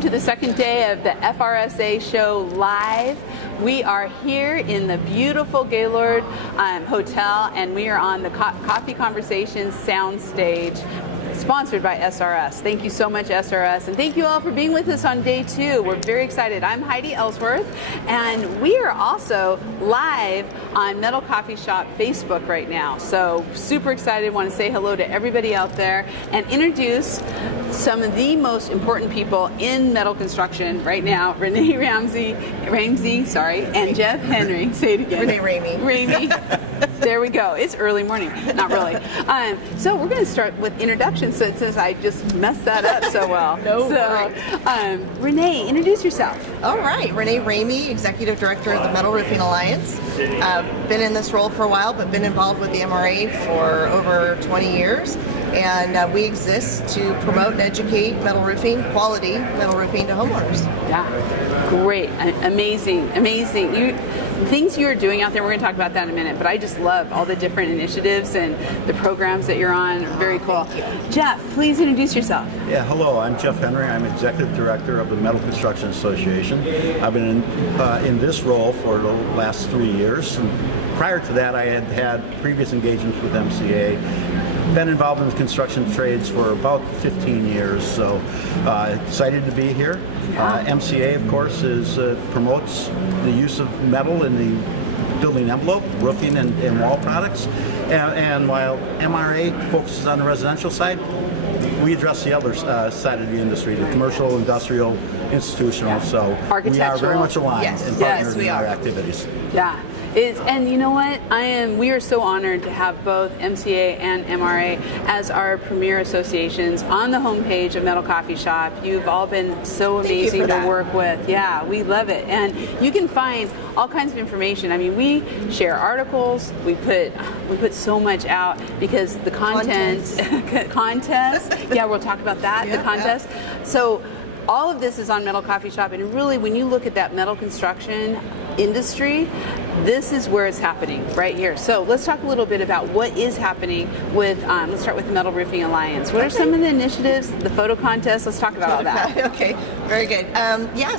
To the second day of the FRSA show live. We are here in the beautiful Gaylord Hotel, and we are on the Coffee Conversations soundstage, sponsored by SRS. Thank you so much, SRS, and thank you all for being with us on day two. We're very excited. I'm Heidi Ellsworth, and we are also live on Metal Coffee Shop Facebook right now. So super excited. Want to say hello to everybody out there and introduce some of the most important people in metal construction right now. Renee Ramsey, and Jeff Henry. Say it again. Renee Ramey. There we go. It's early morning. Not really. So we're going to start with introductions since I just messed that up so well. Renee, introduce yourself. All right. Renee Ramey, Executive Director of the Metal Roofing Alliance. Been in this role for a while, but been involved with the MRA for over 20 years. And we exist to promote and educate metal roofing, quality metal roofing to homeowners. Yeah, great, amazing. Things you're doing out there, we're going to talk about that in a minute, but I just love all the different initiatives and the programs that you're on. Very cool. Jeff, please introduce yourself. Yeah, hello, I'm Jeff Henry. I'm Executive Director of the Metal Construction Association. I've been in this role for the last 3 years. And prior to that, I had previous engagements with MCA. Been involved in the construction trades for about 15 years, so excited to be here. MCA, of course, promotes the use of metal in the building envelope, roofing and wall products. And while MRA focuses on the residential side, we address the other side of the industry, the commercial, industrial, institutional. So we are very much aligned and partnered in our activities. Yeah. And you know what? We are so honored to have both MCA and MRA as our premier associations on the homepage of Metal Coffee Shop. You've all been so amazing to work with. Yeah, we love it. And you can find all kinds of information. I mean, we share articles. We put so much out because the contest. Yeah, we'll talk about that. The contest. So all of this is on Metal Coffee Shop, and really, when you look at that metal construction industry, this is where it's happening right here. So let's talk a little bit about what is happening with, let's start with the Metal Roofing Alliance. What are some of the initiatives, the photo contest? Let's talk about all that. Okay, very good.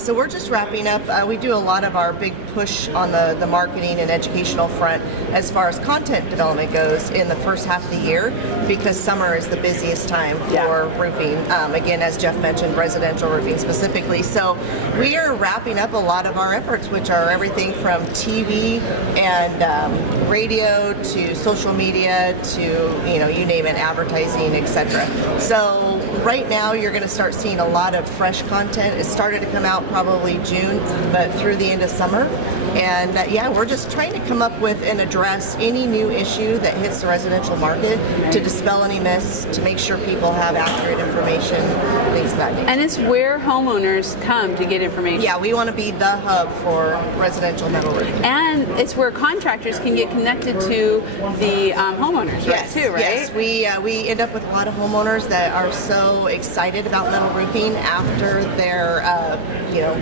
So we're just wrapping up. We do a lot of our big push on the marketing and educational front as far as content development goes in the first half of the year, because summer is the busiest time for roofing. Again, as Jeff mentioned, residential roofing specifically. So we are wrapping up a lot of our efforts, which are everything from TV and radio to social media to, you name it, advertising, etc. So right now you're going to start seeing a lot of fresh content. It started to come out probably June, but through the end of summer. And we're just trying to come up with and address any new issue that hits the residential market, to dispel any myths, to make sure people have accurate information, things of that nature. And it's where homeowners come to get information. Yeah, we want to be the hub for residential metal roofing. And it's where contractors can get connected to the homeowners, too, right? Yes, we end up with a lot of homeowners that are so excited about metal roofing after their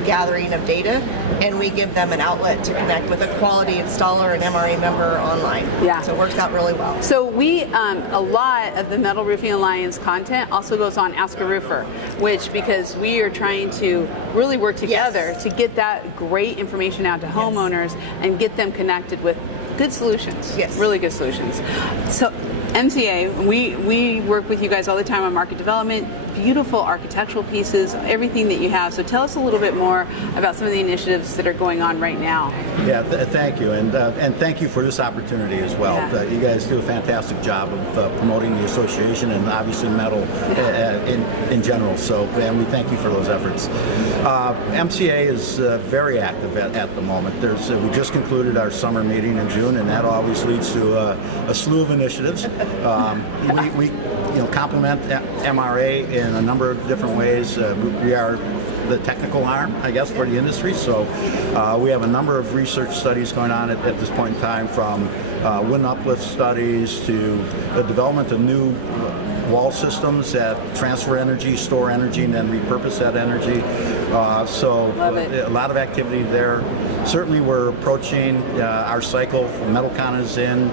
gathering of data, and we give them an outlet to connect with a quality installer and MRA member online. Yeah. So it works out really well. So a lot of the Metal Roofing Alliance content also goes on Ask a Roofer, because we are trying to really work together to get that great information out to homeowners and get them connected with good solutions. Yes. Really good solutions. So MCA, we work with you guys all the time on market development, beautiful architectural pieces, everything that you have. So tell us a little bit more about some of the initiatives that are going on right now. Yeah, thank you, and thank you for this opportunity as well. Yeah. You guys do a fantastic job of promoting the association and obviously metal in general. So, and we thank you for those efforts. MCA is very active at the moment. We just concluded our summer meeting in June, and that always leads to a slew of initiatives. We complement MRA in a number of different ways. We are the technical arm, I guess, for the industry. So we have a number of research studies going on at this point in time, from wind uplift studies to the development of new wall systems that transfer energy, store energy, and then repurpose that energy. A lot of activity there. Certainly we're approaching our cycle for MetalCon is in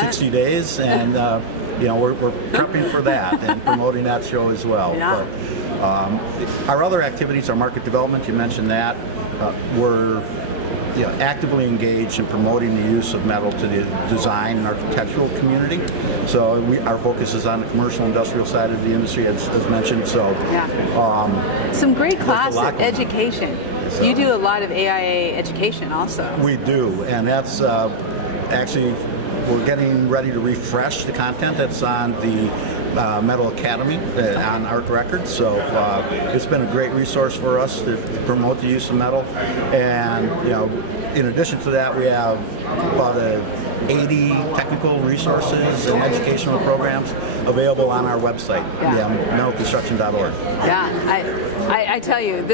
60 days, and we're prepping for that and promoting that show as well. Yeah. Our other activities are market development. You mentioned that. We're actively engaged in promoting the use of metal to the design and architectural community. So our focus is on the commercial industrial side of the industry, as mentioned. So some great class of education. So, you do a lot of AIA education also. We do, and that's actually, we're getting ready to refresh the content that's on the Metal Academy on Art Records. So it's been a great resource for us to promote the use of metal. And in addition to that, we have about 80 technical resources and educational programs available on our website, metalconstruction.org. I tell you,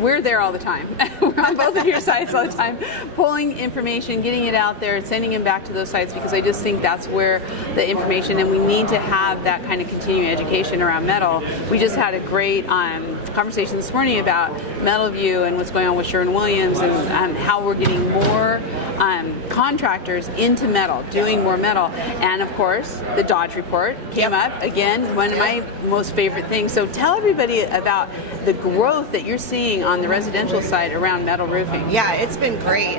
we're there all the time. We're on both of your sites all the time, pulling information, getting it out there, sending it back to those sites, because I just think that's where the information, and we need to have that kind of continuing education around metal. We just had a great conversation this morning about Metal View and what's going on with Sherwin-Williams, and how we're getting more contractors into metal, doing more metal. And of course, the Dodge Report came up again, one of my most favorite things. So tell everybody about the growth that you're seeing on the residential side around metal roofing. Yeah, it's been great.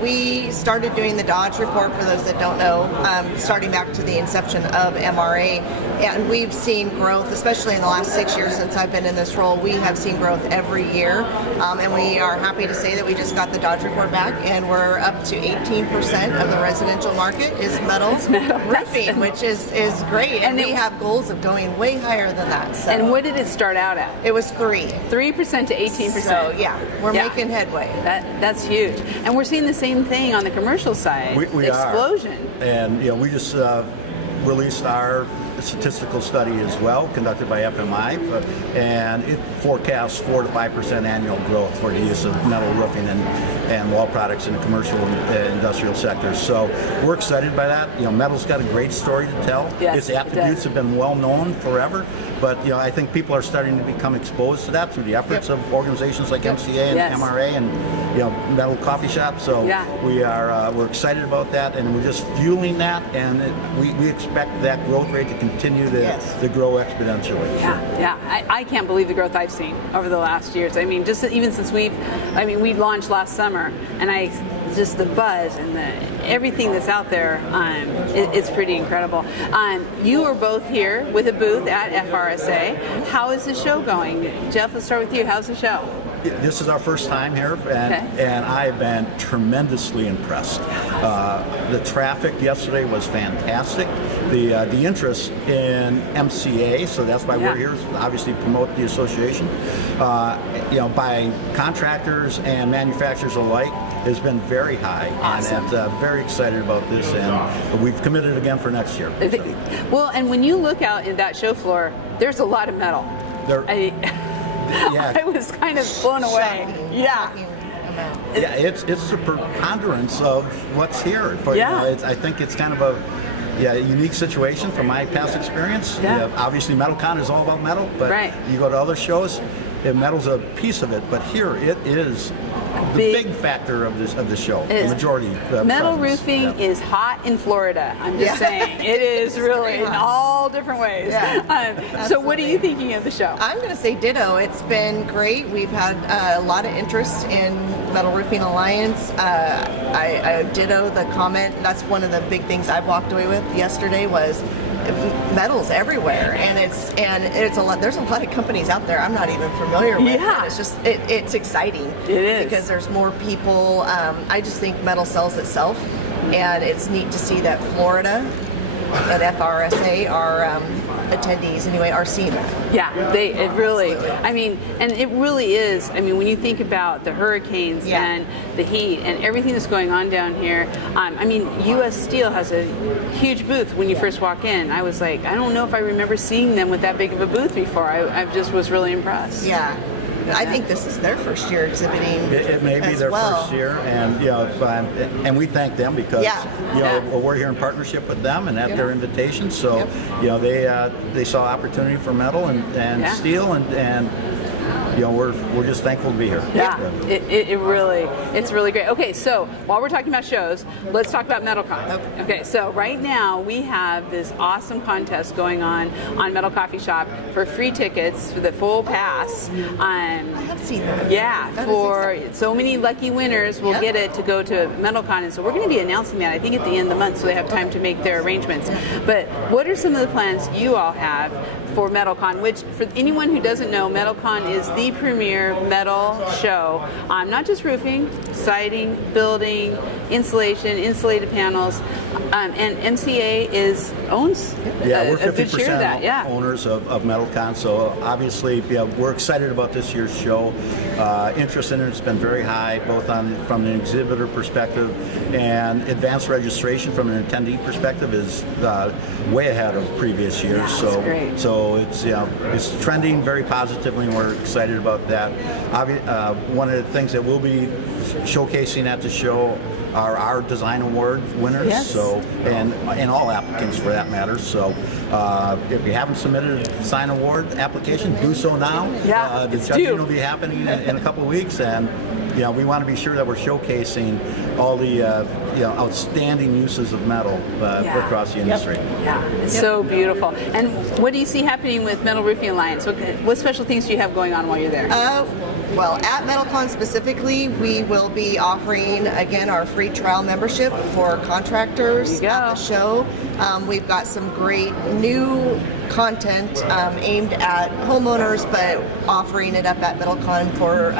We started doing the Dodge Report, for those that don't know, starting back to the inception of MRA, and we've seen growth, especially in the last 6 years since I've been in this role. We have seen growth every year, and we are happy to say that we just got the Dodge Report back, and we're up to 18% of the residential market is metal roofing, which is great. And we have goals of going way higher than that. So. And what did it start out at? It was 3% to 18%. So we're making headway. That's huge. And we're seeing the same thing on the commercial side. We explosion. Are. And we just released our statistical study as well, conducted by FMI, and it forecasts 4 to 5% annual growth for the use of metal roofing and wall products in the commercial and industrial sectors. So we're excited by that. Metal's got a great story to tell. Yes, its attributes have been well known forever, but I think people are starting to become exposed to that through the efforts of organizations like MCA and MRA and Metal Coffee Shop. So we're excited about that, and we're just fueling that, and we expect that growth rate to continue to grow exponentially. I can't believe the growth I've seen over the last years. I mean, just even since we launched last summer, and just the buzz and everything that's out there, it's pretty incredible. You are both here with a booth at FRSA. How is the show going? Jeff, let's start with you. How's the show? This is our first time here, and I've been tremendously impressed. The traffic yesterday was fantastic. The interest in MCA, so that's why we're here, obviously promote the association, by contractors and manufacturers alike, has been very high. Awesome. And very excited about this, and we've committed again for next year. So. Well, and when you look out at that show floor, there's a lot of metal. I was kind of blown away. It's a preponderance of what's here. I think it's kind of a unique situation from my past experience. Obviously, MetalCon is all about metal, but you go to other shows, metal's a piece of it. But here, it is the big factor of the show. The majority. Metal roofing is hot in Florida. I'm just saying, it is really in all different ways. So, what are you thinking of the show? I'm going to say ditto. It's been great. We've had a lot of interest in Metal Roofing Alliance. I ditto the comment. That's one of the big things I've walked away with yesterday was metal's everywhere, and it's a lot. There's a lot of companies out there I'm not even familiar with. It's just it's exciting. It is because there's more people. I just think metal sells itself, and it's neat to see that Florida and FRSA are attendees anyway are seeing that. It really. Absolutely. I mean, and it really is. I mean, when you think about the hurricanes and the heat and everything that's going on down here, I mean, U.S. Steel has a huge booth. When you first walk in, I was like, I don't know if I remember seeing them with that big of a booth before. I just was really impressed. I think this is their first year exhibiting. It may be their first year, and and we thank them because we're here in partnership with them and at their invitation. So they saw opportunity for metal and steel, and we're just thankful to be here. Yeah, it's really great. Okay, so while we're talking about shows, let's talk about MetalCon. Okay, so right now we have this awesome contest going on Metal Coffee Shop for free tickets for the full pass. I have seen that. Yeah, for so many lucky winners will get it to go to MetalCon, and so we're going to be announcing that I think at the end of the month, so they have time to make their arrangements. But what are some of the plans you all have for MetalCon? Which, for anyone who doesn't know, MetalCon is the premier metal show on not just roofing, siding, building, insulation, insulated panels, and MCA owns we're a good share of that. 50% owners of MetalCon, so obviously we're excited about this year's show. Interest in it's been very high, both from an exhibitor perspective and advanced registration from an attendee perspective is way ahead of previous years. So it's trending very positively, and we're excited about that. One of the things that we'll be showcasing at the show are our design award winners, and all applicants for that matter. So if you haven't submitted a design award application, do so now. The judging will be happening in a couple of weeks, and we want to be sure that we're showcasing all the outstanding uses of metal across the industry. It's so beautiful. And what do you see happening with Metal Roofing Alliance? What special things do you have going on while you're there? Well, at MetalCon specifically, we will be offering, again, our free trial membership for contractors at the show. We've got some great new content aimed at homeowners, but offering it up at MetalCon for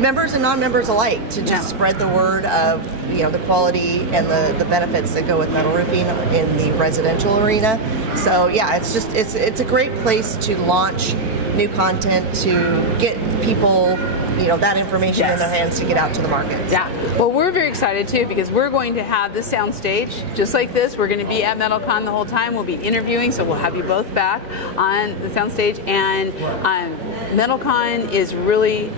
members and non-members alike to just spread the word of the quality and the benefits that go with metal roofing in the residential arena. So it's a great place to launch new content, to get people that information in their hands to get out to the market. Well, we're very excited too, because we're going to have this sound stage just like this. We're going to be at MetalCon the whole time. We'll be interviewing, so we'll have you both back on the sound stage. And MetalCon is really,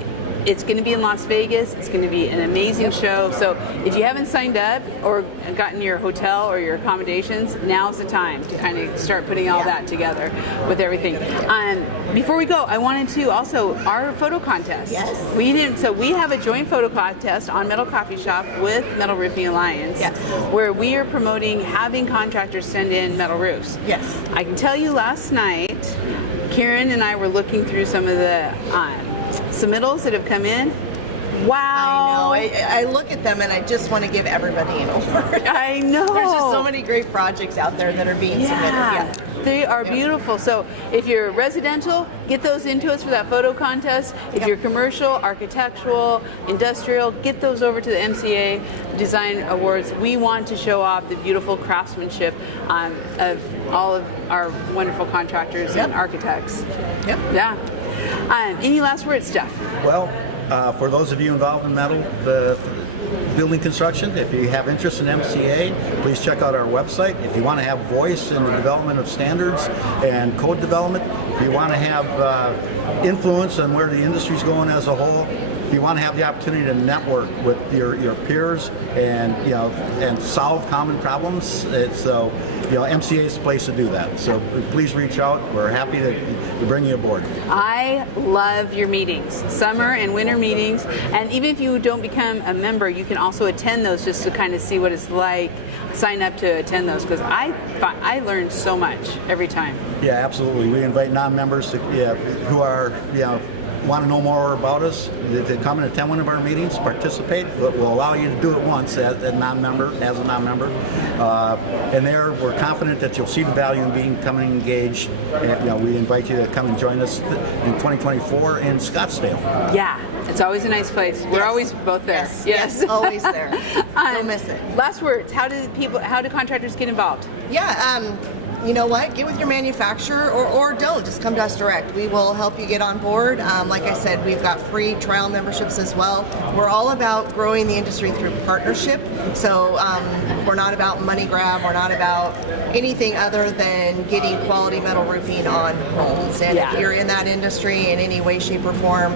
it's going to be in Las Vegas. It's going to be an amazing show. So if you haven't signed up or gotten your hotel or your accommodations, now's the time to kind of start putting all that together with everything. Before we go, I wanted to also, our photo contest. We have a joint photo contest on Metal Coffee Shop with Metal Roofing Alliance, where we are promoting having contractors send in metal roofs. I can tell you last night, Karen and I were looking through some of the submittals that have come in. Wow. I know. I look at them and I just want to give everybody an award. I know. There's just so many great projects out there that are being submitted. They are beautiful. So if you're residential, get those into us for that photo contest. If you're commercial, architectural, industrial, get those over to the MCA Design Awards. We want to show off the beautiful craftsmanship of all of our wonderful contractors and architects. Any last words, Jeff? Well, for those of you involved in metal, building construction, if you have interest in MCA, please check out our website. If you want to have voice in the development of standards and code development, if you want to have influence on where the industry is going as a whole, if you want to have the opportunity to network with your peers and solve common problems, MCA is the place to do that. So please reach out. We're happy to bring you aboard. I love your meetings, summer and winter meetings, and even if you don't become a member, you can also attend those just to kind of see what it's like. Sign up to attend those, because I learned so much every time. Yeah, absolutely. We invite non-members who are want to know more about us to come and attend one of our meetings, participate. We'll allow you to do it once as a non-member, and there we're confident that you'll see the value in becoming engaged. And, we invite you to come and join us in 2024 in Scottsdale. Yeah, it's always a nice place. We're always both there. Yes, always there. Don't miss it. Last words. How do contractors get involved? You know what? Get with your manufacturer or don't. Just come to us direct. We will help you get on board. Like I said, we've got free trial memberships as well. We're all about growing the industry through partnership. So we're not about money grab. We're not about anything other than getting quality metal roofing on homes. And if you're in that industry in any way, shape, or form,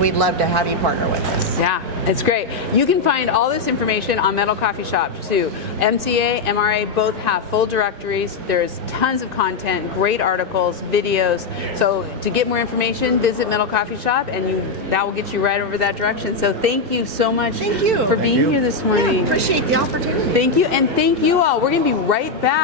we'd love to have you partner with us. Yeah, it's great. You can find all this information on Metal Coffee Shop too. MCA, MRA both have full directories. There's tons of content, great articles, videos. So to get more information, visit Metal Coffee Shop, and that will get you right over that direction. So thank you so much Thank you. for being here this morning. Yeah, appreciate the opportunity. Thank you, and thank you all. We're going to be right back.